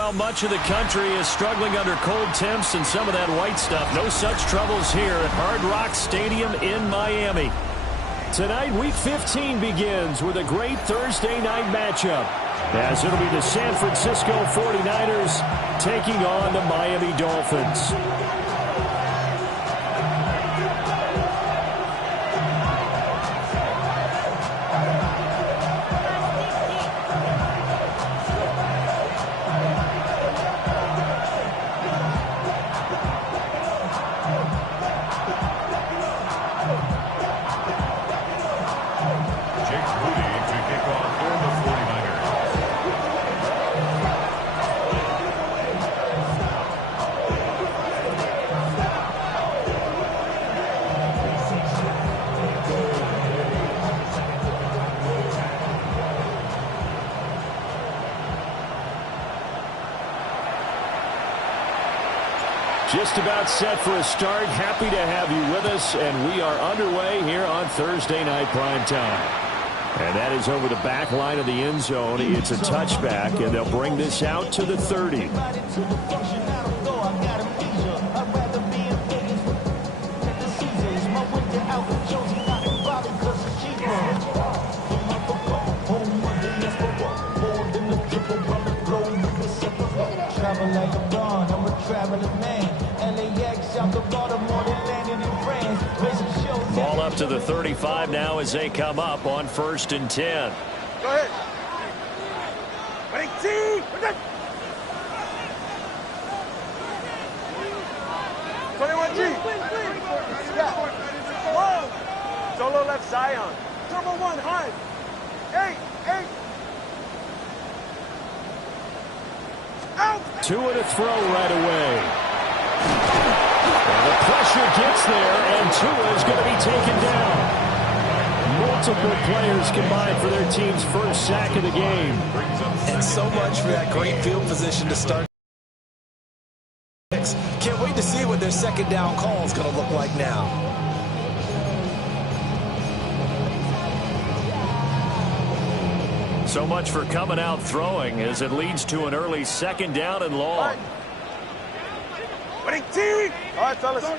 Well, much of the country is struggling under cold temps and some of that white stuff. No such troubles here at Hard Rock Stadium in Miami. Tonight, Week 15 begins with a great Thursday night matchup, as it'll be the San Francisco 49ers taking on the Miami Dolphins. Just about set for a start. Happy to have you with us, and we are underway here on Thursday Night Prime Time. And that is over the back line of the end zone. It's a touchback, and they'll bring this out to the 30. Ball up to the 35 now as they come up on 1st and 10. Go ahead. 21G. Yeah. Solo left Zion. Turbo 1 high. 8. Out. 2 and a throw right away. And the pressure gets there, and Tua is going to be taken down. Multiple players combined for their team's first sack of the game. And so much for that great field position to start. Can't wait to see what their second down call is going to look like now. So much for coming out throwing as it leads to an early second down and long. Winning team! All right, fellas. Hey.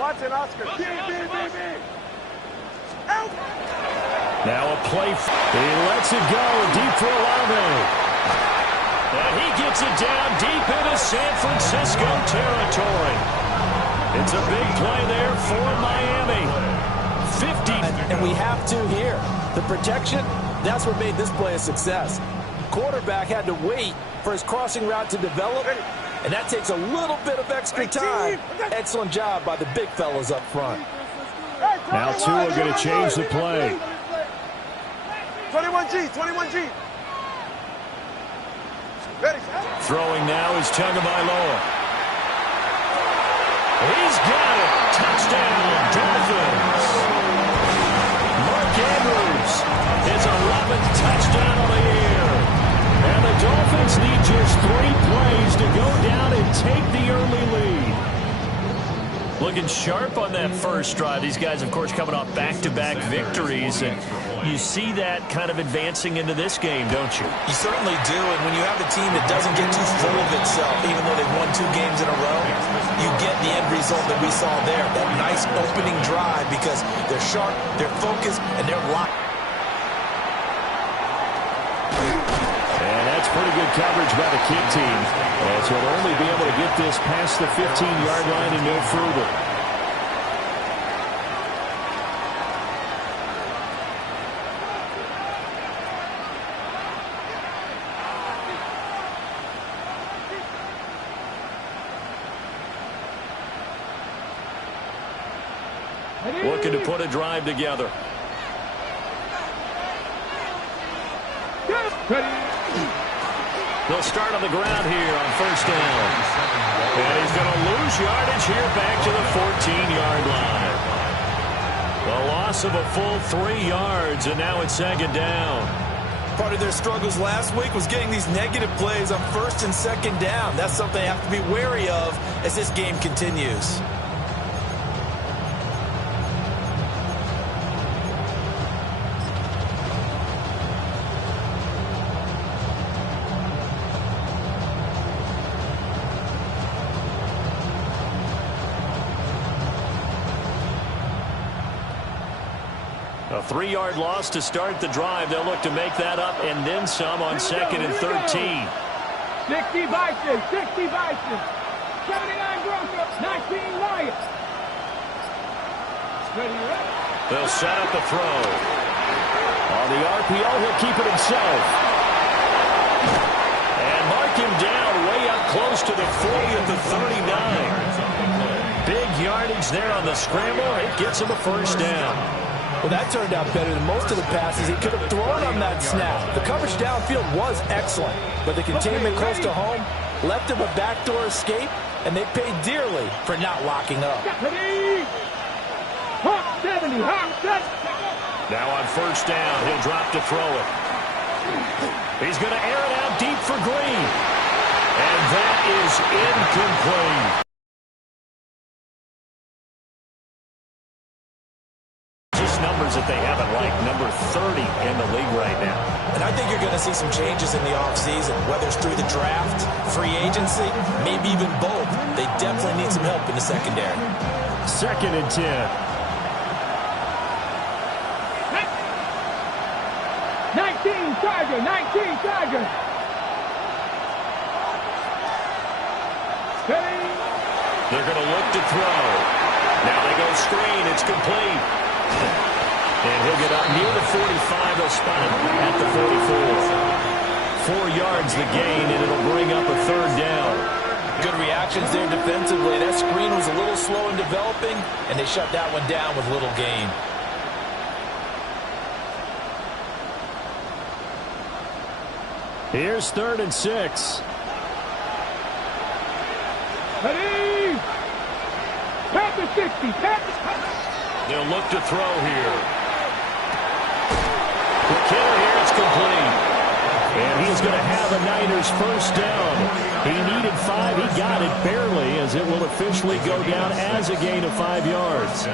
Watson, Oscar. B. Out! Now a play. He lets it go deep for Olave. And he gets it down deep into San Francisco territory. It's a big play there for Miami. 50. And we have to here. The protection, that's what made this play a success. Quarterback had to wait for his crossing route to develop, and that takes a little bit of extra time. Excellent job by the big fellas up front. Now Tua going to change the play. 21G. Ready. Throwing now is Tagovailoa. He's got it. Touchdown, Dolphins. Mark Andrews, his 11th touchdown of the year. And the Dolphins need just 3 plays to go down and take the early lead. Looking sharp on that first drive. These guys, of course, coming off back-to-back victories. And you see that kind of advancing into this game, don't you? You certainly do. And when you have a team that doesn't get too full of itself, even though they've won 2 games in a row, you get the end result that we saw there. That nice opening drive because they're sharp, they're focused, and they're locked. And that's pretty good coverage by the kick team, as he'll only be able to get this past the 15-yard line and no further. Looking to put a drive together. They'll start on the ground here on 1st down. And he's going to lose yardage here back to the 14-yard line. The loss of a full 3 yards, and now it's 2nd down. Part of their struggles last week was getting these negative plays on 1st and 2nd down. That's something they have to be wary of as this game continues. A 3-yard loss to start the drive. They'll look to make that up and then some on 2nd and 13. 60 Vikings, 60 Vikings. 79 Broncos, 19 Lions. They'll set up the throw. On the RPO, he'll keep it himself. And mark him down way up close to the 40 at the 39. Big yardage there on the scramble. It gets him a first down. Well, that turned out better than most of the passes he could have thrown on that snap. The coverage downfield was excellent, but the containment close to home left him a backdoor escape, and they paid dearly for not locking up. Now on first down, he'll drop to throw it. He's going to air it out deep for Green. And that is incomplete. Numbers that they haven't liked, number 30 in the league right now. And I think you're going to see some changes in the offseason, whether it's through the draft, free agency, maybe even both. They definitely need some help in the secondary. 2nd and 10. 19 Charger, 19 Charger. They're going to look to throw. Now they go screen. It's complete. And he'll get up near the 45. They'll spot him at the 44. 4 yards the gain, and it'll bring up a 3rd down. Good reactions there defensively. That screen was a little slow in developing, and they shut that one down with little gain. Here's 3rd and 6. Ready? Panther 60. Panther. They'll look to throw here. The killer here is complete. And he's going to have a Niners first down. He needed 5. He got it barely, as it will officially go down as a gain of 5 yards.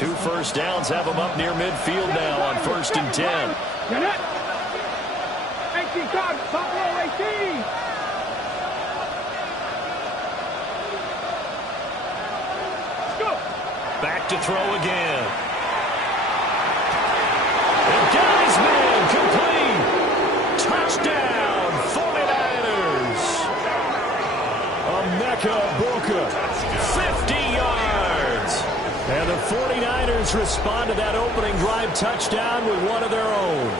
2 first downs have him up near midfield now on 1st and 10. 18 cards, Buffalo 18. Back to throw again. And got his man complete. Touchdown, 49ers. Emeka Buka, 50 yards. And the 49ers respond to that opening drive touchdown with one of their own.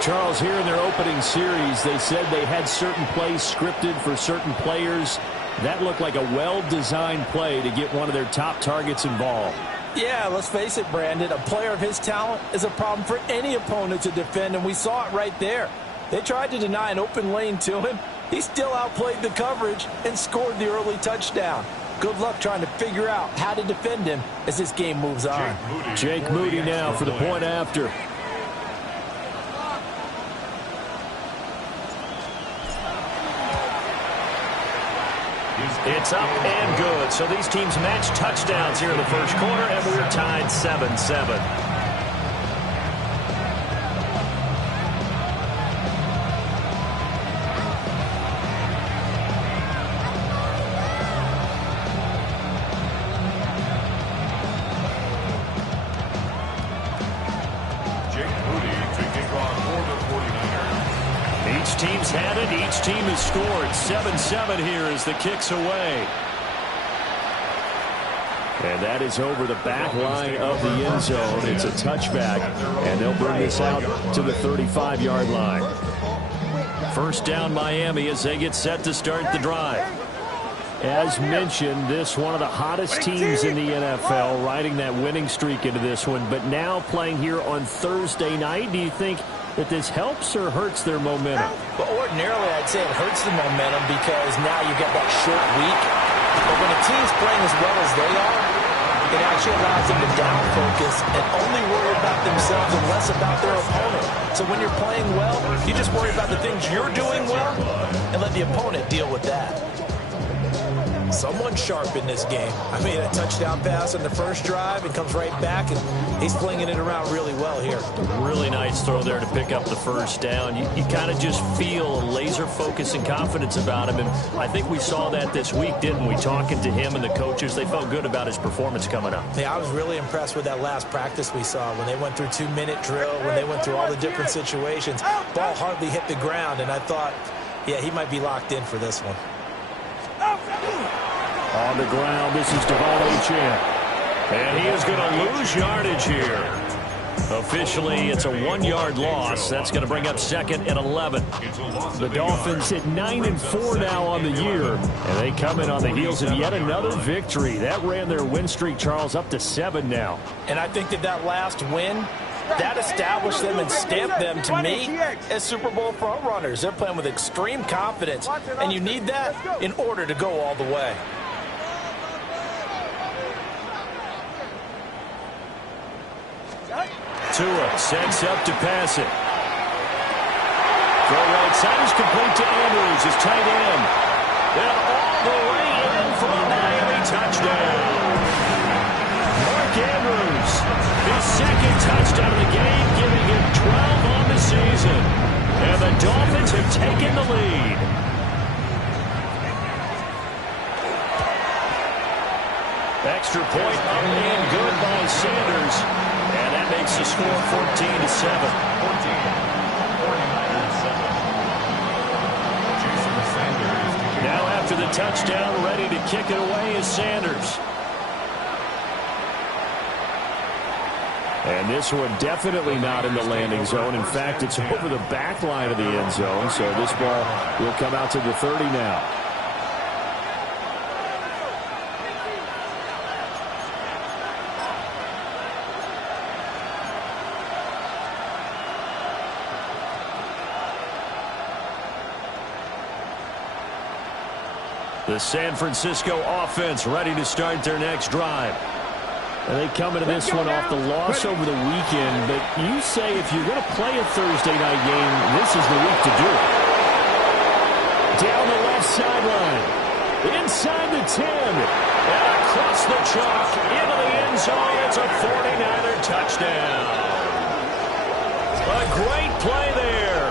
Charles, here in their opening series, they said they had certain plays scripted for certain players. That looked like a well-designed play to get one of their top targets involved. Yeah, let's face it, Brandon. A player of his talent is a problem for any opponent to defend, and we saw it right there. They tried to deny an open lane to him. He still outplayed the coverage and scored the early touchdown. Good luck trying to figure out how to defend him as this game moves on. Jake Moody now for the point after. It's up and good. So these teams match touchdowns here in the first quarter, and we're tied 7-7. Each team's had it. Each team has scored. 7-7 here as the kick's away. And that is over the back line of the end zone. It's a touchback, and they'll bring this out to the 35-yard line. First down, Miami, as they get set to start the drive. As mentioned, this one of the hottest teams in the NFL, riding that winning streak into this one, but now playing here on Thursday night. Do you think that this helps or hurts their momentum? Well, ordinarily, I'd say it hurts the momentum because now you get that short week. But when a team's playing as well as they are, it actually allows them to down focus and only worry about themselves and less about their opponent. So when you're playing well, you just worry about the things you're doing well and let the opponent deal with that. someone sharp in this game. I mean, a touchdown pass on the first drive and comes right back, and he's flinging it around really well here. Really nice throw there to pick up the first down. You kind of just feel a laser focus and confidence about him, and I think we saw that this week, didn't we? Talking to him and the coaches, they felt good about his performance coming up. Yeah, I was really impressed with that last practice we saw when they went through 2-minute drill, when they went through all the different situations. Ball hardly hit the ground, and I thought, yeah, he might be locked in for this one. On the ground, this is Devon Achane. And he is going to lose yardage here. Officially, it's a 1-yard loss. That's going to bring up 2nd and 11. The Dolphins at 9-4 now on the year. And they come in on the heels of yet another victory. That ran their win streak, Charles, up to 7 now. And I think that last win, that established them and stamped them, to me, as Super Bowl front runners. They're playing with extreme confidence, and you need that in order to go all the way. Tua sets up to pass it. Throw right side is complete to Andrews, his tight end. And all the way in for a Miami touchdown. Mark Andrews, his 2nd touchdown of the game, giving him 12 on the season. And the Dolphins have taken the lead. Extra point up and good by Sanders. And that makes the score 14-7. Now after the touchdown, ready to kick it away is Sanders. And this one definitely not in the landing zone. In fact, it's over the back line of the end zone. So this ball will come out to the 30 now. The San Francisco offense ready to start their next drive. And they come into this one off the loss over the weekend. But you say if you're going to play a Thursday night game, this is the week to do it. Down the left sideline. Inside the 10. And across the chalk into the end zone. It's a 49er touchdown. A great play there.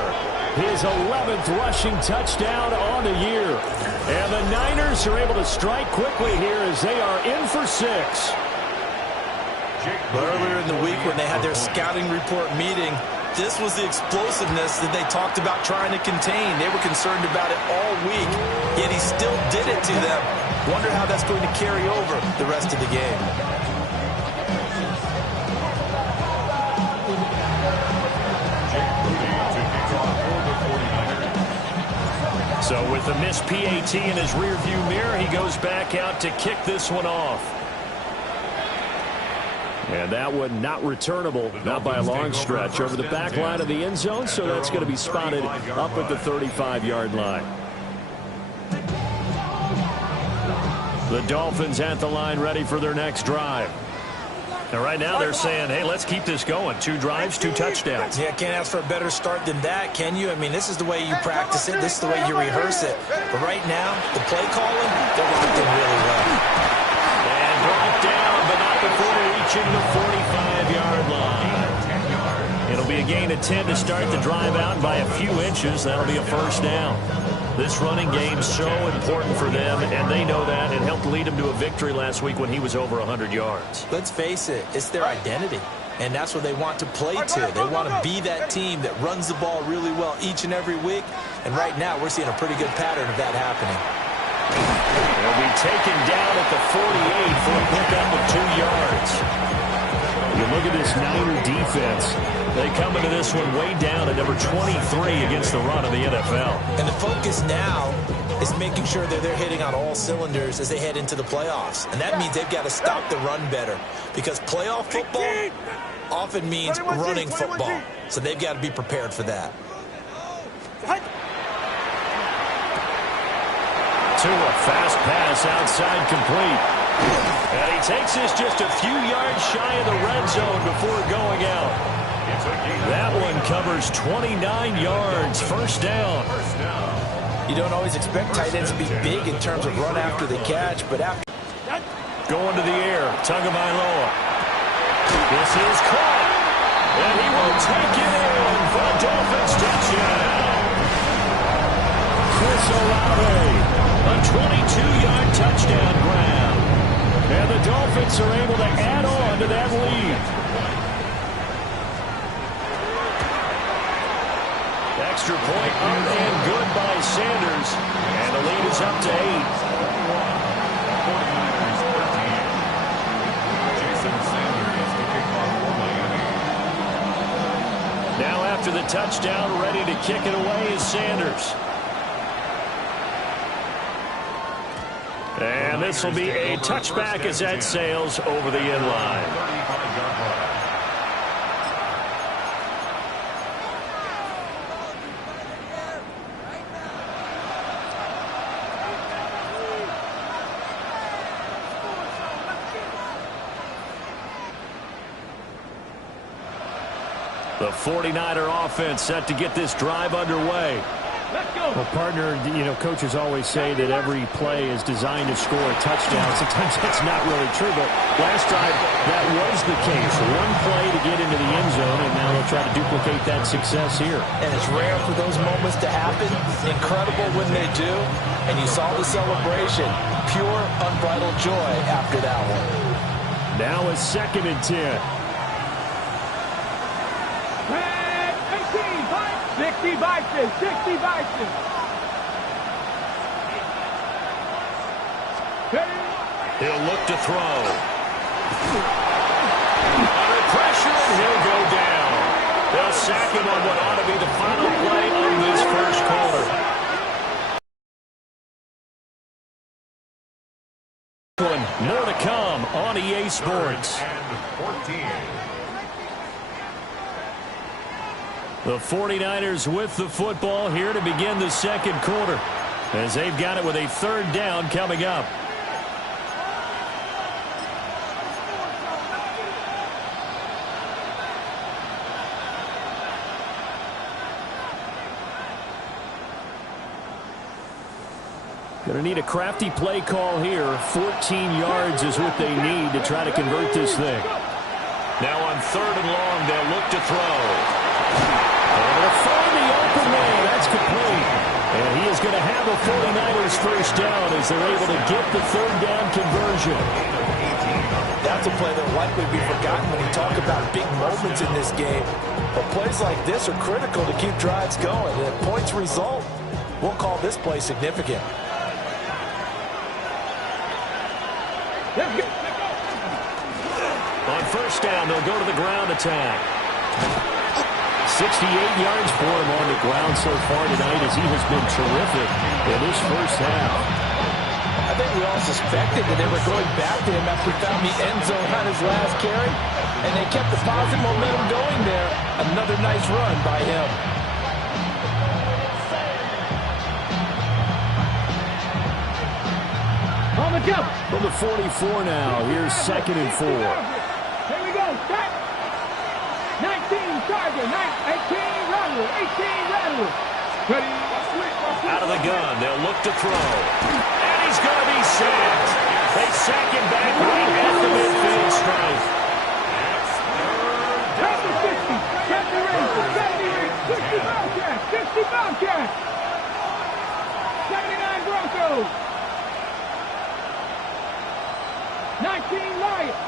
His 11th rushing touchdown on the year. And the Niners are able to strike quickly here as they are in for 6. Earlier in the week when they had their scouting report meeting, this was the explosiveness that they talked about trying to contain. They were concerned about it all week, yet he still did it to them. Wonder how that's going to carry over the rest of the game. So with the missed PAT in his rearview mirror, he goes back out to kick this one off. And that one not returnable, not by a long stretch, over the back line of the end zone, so that's going to be spotted up at the 35-yard line. The Dolphins at the line ready for their next drive. And right now they're saying, hey, let's keep this going. 2 drives, 2 touchdowns. Yeah, can't ask for a better start than that, can you? I mean, this is the way you practice it. This is the way you rehearse it. But right now, the play calling, they're locked in really well. And brought down, but not before reaching the 45-yard line. It'll be a gain of 10 to start the drive out by a few inches. That'll be a first down. This running game's so important for them, and they know that. It helped lead them to a victory last week when he was over 100 yards. Let's face it, it's their identity, and that's what they want to play to. They want to be that team that runs the ball really well each and every week, and right now we're seeing a pretty good pattern of that happening. They'll be taken down at the 48 for a pickup of 2 yards. You look at this Niner defense. They come into this one way down at number 23 against the run of the NFL. And the focus now is making sure that they're hitting on all cylinders as they head into the playoffs. And that means they've got to stop the run better, because playoff football often means running football. So they've got to be prepared for that. To a fast pass outside complete. And he takes this just a few yards shy of the red zone before going out. That one covers 29 yards. First down. You don't always expect tight ends to be big in terms of run after the catch, but after... Going to the air, Tagovailoa. This is caught, and he will take it in for a Dolphins touchdown. Chris Olave, a 22-yard touchdown grab. And the Dolphins are able to add on to that lead. Extra point up and good by Sanders. And the lead is up to 8. Now after the touchdown, ready to kick it away is Sanders. And this will be a touchback as that sails over the end line. The 49er offense set to get this drive underway. Let's go. Well, partner, coaches always say that every play is designed to score a touchdown. Sometimes that's not really true, but last drive, that was the case. One play to get into the end zone, and now they'll try to duplicate that success here. And it's rare for those moments to happen. Incredible when they do. And you saw the celebration. Pure, unbridled joy after that one. Now a 2nd and 10. 60 Bison, 60 Bison. He'll look to throw. Under pressure, and he'll go down. They'll sack him on what ought to be the final play of this first quarter. More to come on EA Sports. The 49ers with the football here to begin the second quarter, as they've got it with a 3rd down coming up. Going to need a crafty play call here. 14 yards is what they need to try to convert this thing. Now on 3rd and long, they'll look to throw. And they'll find the open man. That's complete. And he is going to have a 49ers first down as they're able to get the 3rd down conversion. That's a play that will likely be forgotten when you talk about big moments in this game. But plays like this are critical to keep drives going. And if points result, we'll call this play significant. On 1st down, they'll go to the ground attack. 68 yards for him on the ground so far tonight, as he has been terrific in this first half. I think we all suspected that they were going back to him after he found the end zone on his last carry, and they kept the positive momentum going there. Another nice run by him. On the jump. From the 44 now, here's 2nd and 4. Here we go. Start. 19 Charger. 18 Rattler. 18 Rattler. Ready. Out of the gun, they'll look to throw. And he's going to be sacked. They sack him back right at the midfield stripe. Captain 60. Captain Ranger. 60 Bobcat. 60 Bobcat. 79 Broncos. 19 Lions.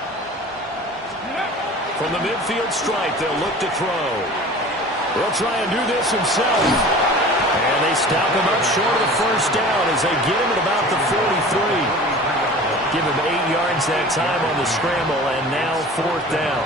From the midfield stripe, they'll look to throw. They'll try and do this himself. And they stop him up short of the first down as they get him at about the 43. Give him 8 yards that time on the scramble, and now 4th down.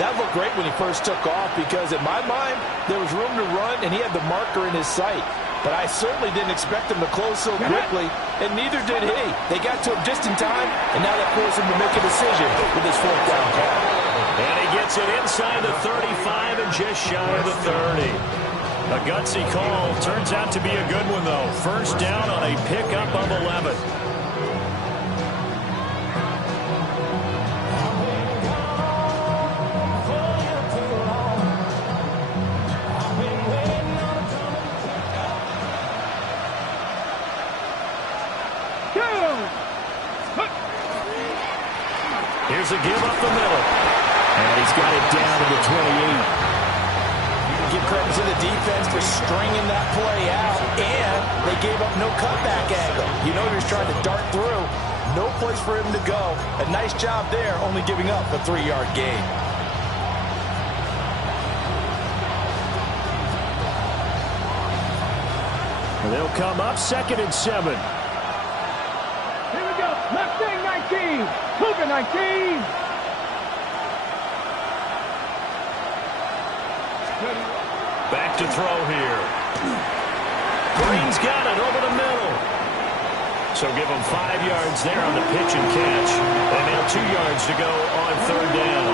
That looked great when he first took off because, in my mind, there was room to run, and he had the marker in his sight. But I certainly didn't expect him to close so quickly, and neither did he. They got to him just in time, and now that forced him to make a decision with his 4th down call. And he gets it inside the 35 and just shy of the 30. A gutsy call. Turns out to be a good one, though. First down on a pickup of 11. a give up the middle. And he's got it down to the 28. Give credit to the defense for stringing that play out, and they gave up no cutback angle. You know he was trying to dart through. No place for him to go. A nice job there, only giving up a 3-yard gain. They'll come up 2nd and 7. Here we go. Mustang 19. Cougar 19. Back to throw here. Green's got it over the middle. So give him 5 yards there on the pitch and catch. And now 2 yards to go on 3rd down.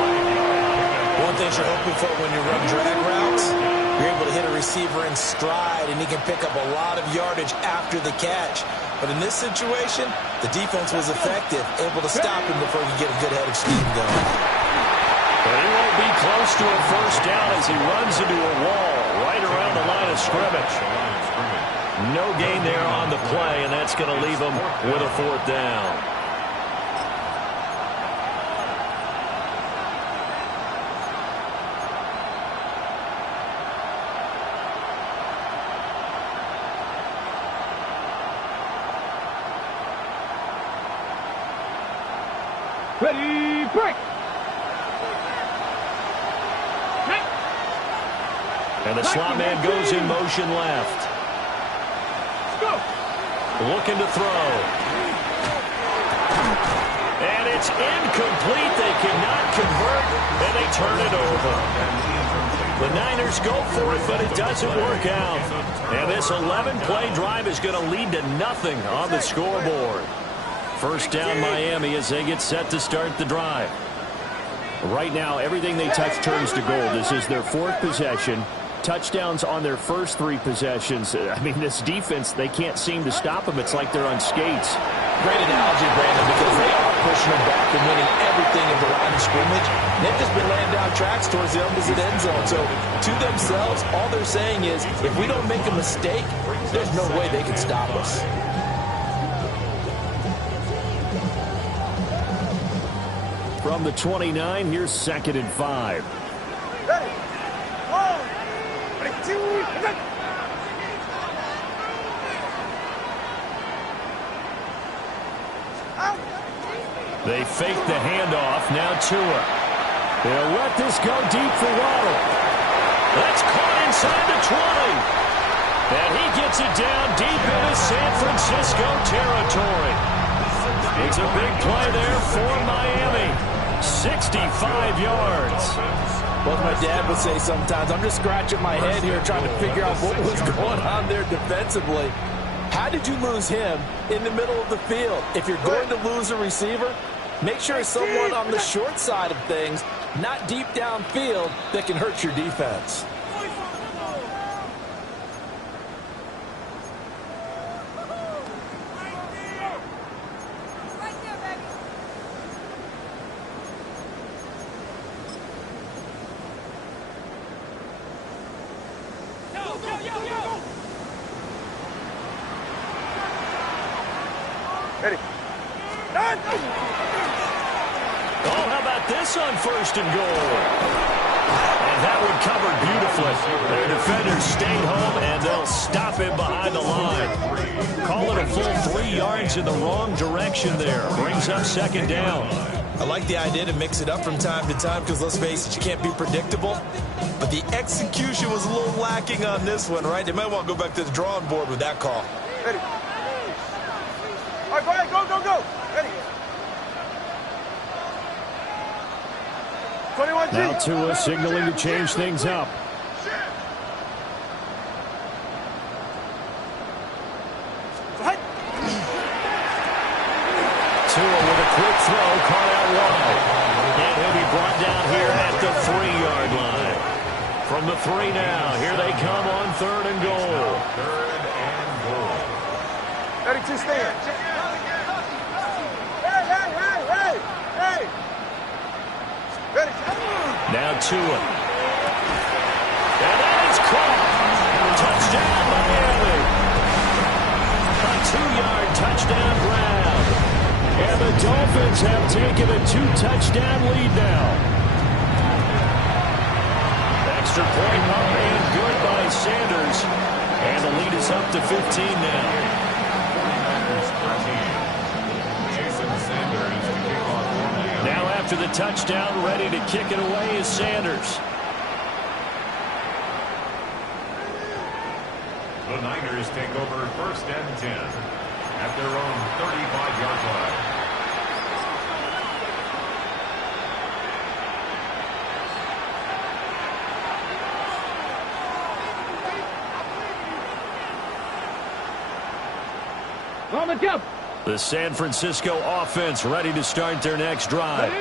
One thing you're hoping for when you run drag routes, you're able to hit a receiver in stride, and he can pick up a lot of yardage after the catch. But in this situation, the defense was effective, able to stop him before he could get a good head of steam going. But he won't be close to a 1st down as he runs into a wall right around the line of scrimmage. No gain there on the play, and that's going to leave him with a 4th down. Ready, break. And the slot man goes in motion left. Go. Looking to throw. And it's incomplete. They cannot convert, and they turn it over. The Niners go for it, but it doesn't work out. And this 11-play drive is going to lead to nothing on the scoreboard. 1st down Miami as they get set to start the drive. Right now, everything they touch turns to gold. This is their 4th possession. Touchdowns on their first 3 possessions. I mean, this defense, they can't seem to stop them. It's like they're on skates. Great analogy, Brandon, because they are pushing them back and winning everything at the line of scrimmage. They've just been laying down tracks towards the opposite end zone. So, to themselves, all they're saying is, if we don't make a mistake, there's no way they can stop us. From the 29, here's 2nd and 5. Ready. One. Ready, 2, and out. They fake the handoff. Now Tua. They'll let this go deep for Waddle. That's caught inside the 20. And he gets it down deep into San Francisco territory. It's a big play there for Miami. 65 yards. Well, as my dad would say sometimes, I'm just scratching my head here trying to figure out what was going on there defensively. How did you lose him in the middle of the field? If you're going to lose a receiver, make sure it's someone on the short side of things, not deep downfield, that can hurt your defense. Ready. Oh, how about this on 1st and goal? And that one covered beautifully. Their defenders stayed home, and they'll stop him behind the line. Call it a full 3 yards in the wrong direction there. Brings up 2nd down. I like the idea to mix it up from time to time because, let's face it, you can't be predictable. But the execution was a little lacking on this one, right? They might want to go back to the drawing board with that call. Ready. All right, go ahead. Go, go, go. Ready. 21G. Now Tua signaling to change things up. Tua with a quick throw, caught out wide. And he'll be brought down here at the 3-yard line. From the 3 now, here they come on 3rd and goal. 32 stand. Hey. Ready. Now Tua. And that is caught. Touchdown, Miami. A 2-yard touchdown grab. And the Dolphins have taken a 2-touchdown lead now. Extra point up and good by Sanders. And the lead is up to 15 now. Now after the touchdown, ready to kick it away is Sanders. The Niners take over 1st and 10 at their own 35-yard line. On the jump. The San Francisco offense ready to start their next drive.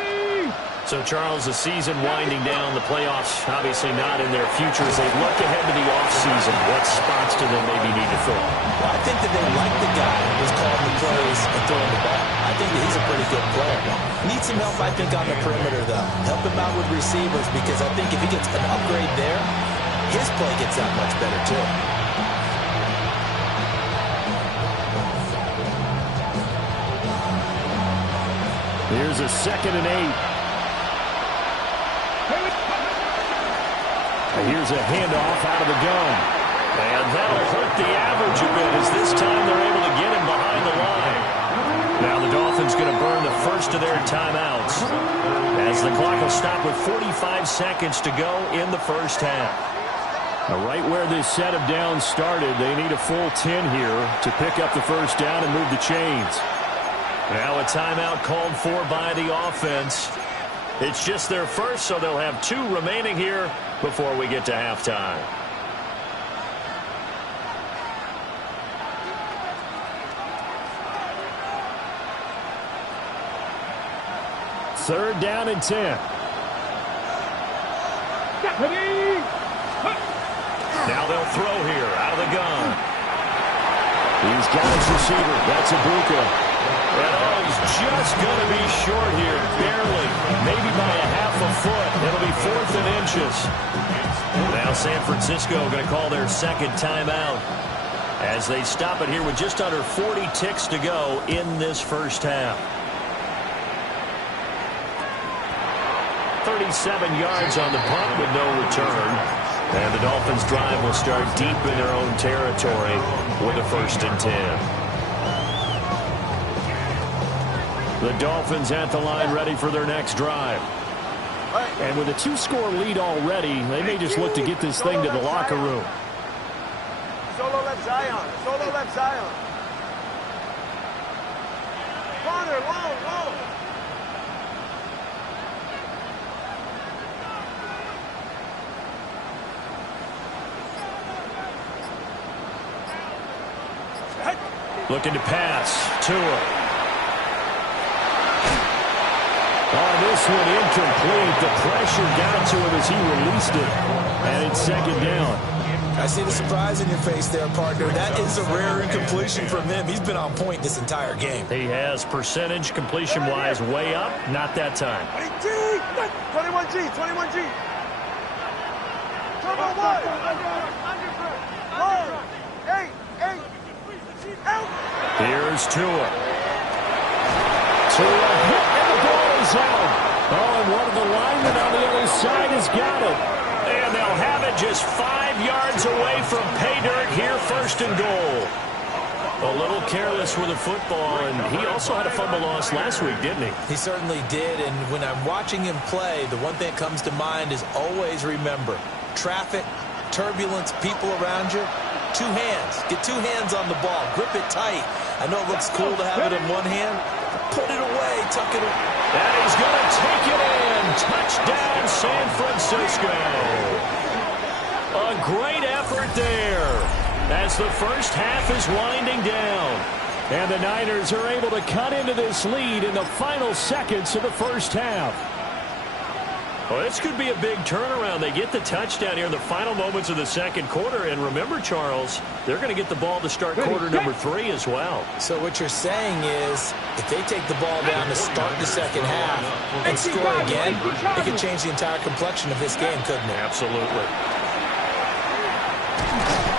So, Charles, the season winding down, the playoffs obviously not in their future. As they look ahead to the offseason, what spots do they maybe need to fill? Well, I think that they like the guy who's calling the plays and throwing the ball. I think that he's a pretty good player. Needs some help, I think, on the perimeter, though. Help him out with receivers, because I think if he gets an upgrade there, his play gets that much better, too. Here's a 2nd and 8. Here's a handoff out of the gun. And that'll hurt the average a bit as this time they're able to get him behind the line. Now the Dolphins going to burn the first of their timeouts as the clock will stop with 45 seconds to go in the first half. Now right where this set of downs started, they need a full 10 here to pick up the first down and move the chains. Now a timeout called for by the offense. It's just their first, so they'll have 2 remaining here before we get to halftime. Third down and 10. Now they'll throw here out of the gun. He's got his receiver. That's Ibuka. And he's just going to be short here, barely, maybe by a half a foot. It'll be 4th and inches. Now San Francisco going to call their second timeout as they stop it here with just under 40 ticks to go in this first half. 37 yards on the punt with no return. And the Dolphins drive will start deep in their own territory with a 1st and 10. The Dolphins at the line ready for their next drive. And with a 2-score lead already, they may just look to get this thing to the locker room. Solo left Zion. Solo left Zion. Corner, long. Looking to pass. Tua. Oh, this one incomplete. The pressure got to him as he released it. And it's 2nd down. I see the surprise in your face there, partner. That is a rare incompletion from him. He's been on point this entire game. He has percentage completion-wise way up. Not that time. 21G. Turbo 1. 8. Here's Tua. And the ball is out. Oh, and one of the linemen on the other side has got it. And they'll have it just 5 yards away from pay dirt here, 1st and goal. A little careless with the football, and he also had a fumble loss last week, didn't he? He certainly did, and when I'm watching him play, the one thing that comes to mind is always remember, traffic, turbulence, people around you, 2 hands. Get 2 hands on the ball. Grip it tight. I know it looks cool to have it in one hand. Put it away. Tuck it away. And he's going to take it in. Touchdown, San Francisco. A great effort there as the first half is winding down. And the Niners are able to cut into this lead in the final seconds of the first half. Well, this could be a big turnaround. They get the touchdown here in the final moments of the second quarter. And remember, Charles, they're going to get the ball to start quarter number 3 as well. So what you're saying is if they take the ball down to start the second half and score again, it could change the entire complexion of this game, couldn't it? Absolutely.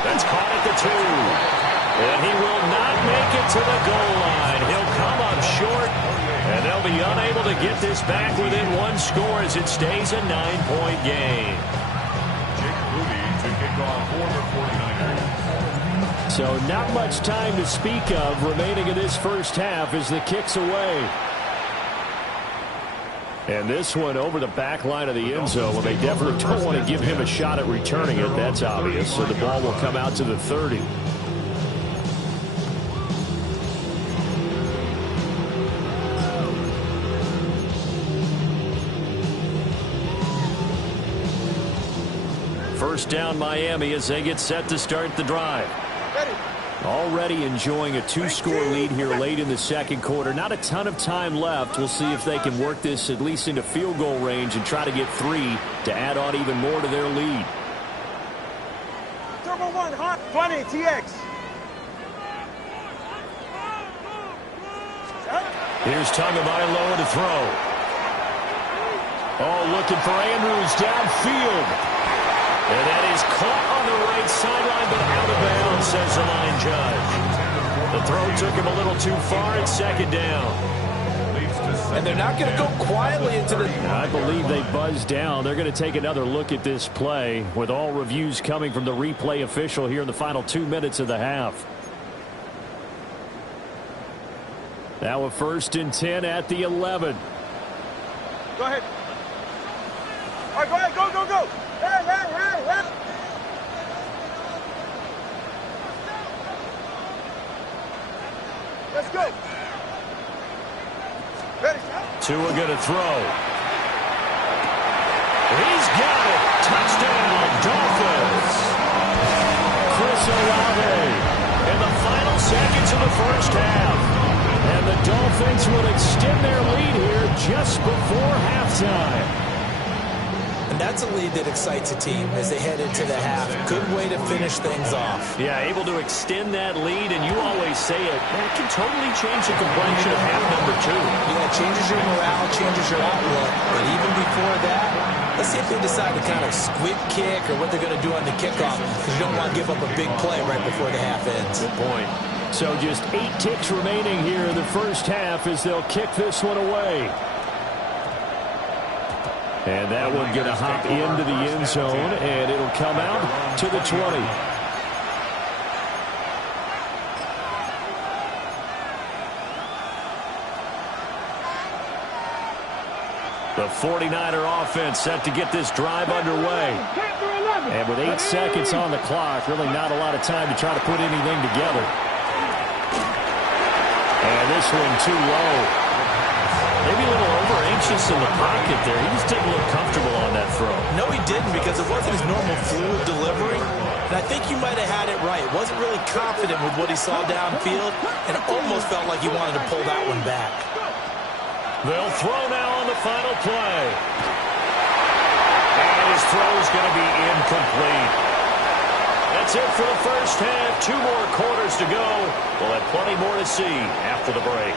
That's caught at the 2. And he will not make it to the goal line. He'll come up short, and they'll be unable to get this back within one score as it stays a 9-point game. Jake Moody to kick off for the 49ers. So not much time to speak of remaining in this first half as the kick's away. And this one over the back line of the end zone. Well, they definitely don't want to give him a shot at returning it. That's obvious. So the ball will come out to the 30. First down Miami as they get set to start the drive. Already enjoying a 2-score lead here late in the second quarter. Not a ton of time left. We'll see if they can work this at least into field goal range and try to get 3 to add on even more to their lead. Turbo 1, hot 20, TX. Here's Tagovailoa to throw. Oh, looking for Andrews downfield. And that is caught on the right sideline, but out of bounds, says the line judge. The throw took him a little too far at second down. And they're not going to go quietly into the... I believe they buzzed down. They're going to take another look at this play with all reviews coming from the replay official here in the final 2 minutes of the half. Now a 1st and 10 at the 11. Go ahead. All right, go ahead. Go, go, go. Hey, hey, hey, hey. Let's go. Ready. Tua going to throw. He's got it. Touchdown, Dolphins. Chris Olave in the final seconds of the first half. And the Dolphins will extend their lead here just before halftime. And that's a lead that excites a team as they head into the half. Good way to finish things off. Yeah, able to extend that lead, and you always say it, that can totally change the complexion of half number 2. Yeah, it changes your morale, changes your outlook. But even before that, let's see if they decide to kind of squib kick or what they're going to do on the kickoff, because you don't want to give up a big play right before the half ends. Good point. So just 8 ticks remaining here in the first half as they'll kick this one away. And that one going to hop into the end zone, and it'll come out to the 20. The 49er offense set to get this drive underway. And with 8 seconds on the clock, really not a lot of time to try to put anything together. And this one too low. Maybe a little over-anxious in the pocket there. He just didn't look comfortable on that throw. No, he didn't, because it wasn't his normal fluid delivery. And I think you might have had it right. Wasn't really confident with what he saw downfield, and it almost felt like he wanted to pull that one back. They'll throw now on the final play. And his throw's going to be incomplete. That's it for the first half. 2 more quarters to go. We'll have plenty more to see after the break.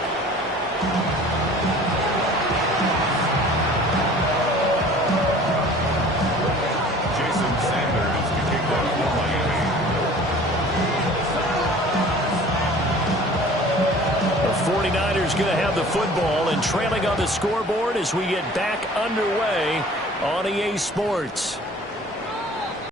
The 49ers going to have the football and trailing on the scoreboard as we get back underway on EA Sports.